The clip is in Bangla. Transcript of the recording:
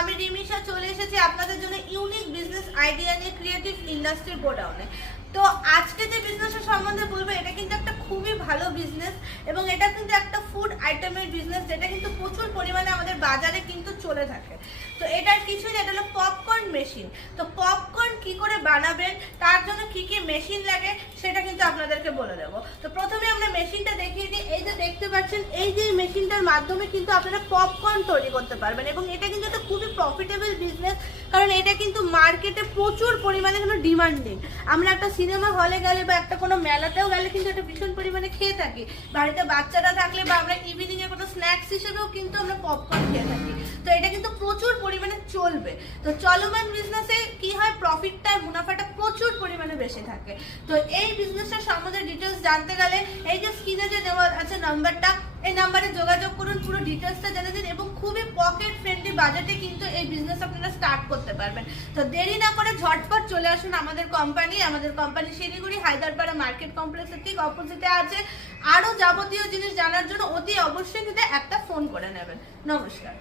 আমি রিমিশা চলে এসেছি আপনাদের জন্য ইউনিক বিজনেস আইডিয়া নিয়ে ক্রিয়েটিভ ইন্ডাস্ট্রি গোডাউনে। তো আজকে যে বিজনেসের সম্বন্ধে বলবো এটা কিন্তু একটা খুবই ভালো বিজনেস এবং এটা কিন্তু একটা ফুড আইটেমের বিজনেস যেটা কিন্তু প্রচুর পরিমাণে আমাদের বাজারে কিন্তু চলে থাকে। তো এটার কিছুই না, এটা হলো পপকর্ন মেশিন। তো পপকর্ন কি করে বানাবেন, তার জন্য কি কি মেশিন লাগে সেটা কিন্তু আপনাদেরকে বলে দেবো। তো প্রথমে আমরা মেশিনটা দেখিয়ে দিই। এই যে দেখতে পাচ্ছেন, এই যে মেশিনটার মাধ্যমে কিন্তু আপনারা পপকর্ন তৈরি করতে পারবেন এবং এটা কিন্তু একটা খুবই প্রফিটেবল বিজনেস, কারণ এটা কিন্তু মার্কেটে প্রচুর পরিমাণে কোনো ডিমান্ডিং। আমরা একটা সিনেমা হলে গেলে বা একটা কোনো মেলাতেও গেলে কিন্তু এটা ভীষণ পরিমাণে খেয়ে থাকি। বাড়িতে বাচ্চারা থাকলে বা আমরা ইভিনিং এ কোনো স্ন্যাক্স হিসেবেও কিন্তু আমরা পপকর্ন খেয়ে থাকি। তো এটা কিন্তু প্রচুর পরিমাণে চলবে। তো চলমান বিজনেসে কি হয়, প্রফিটটা মুনাফাটা প্রচুর পরিমাণে বেশি থাকে। তো এই বিজনেসটার সম্বন্ধে ডিটেলস জানতে গেলে এই যে স্ক্রিনে যে দেওয়া আছে নাম্বারটা, এই নাম্বারে যোগাযোগ করুন, পুরো ডিটেলসটা জেনে দিন এবং খুবই পকেট ফ্রেন্ডলি বাজেটে কিন্তু এই বিজনেস আপনারা স্টার্ট করতে পারবেন। তো দেরি না করে ঝটপট চলে আসুন আমাদের কোম্পানি শিলিগুড়ি হায়দ্রাবাদ মার্কেট কমপ্লেক্সের ঠিক অপোজিটে আছে। আরো যাবতীয় জিনিস জানার জন্য অতি অবশ্যই কিন্তু একটা ফোন করে নেবেন। নমস্কার।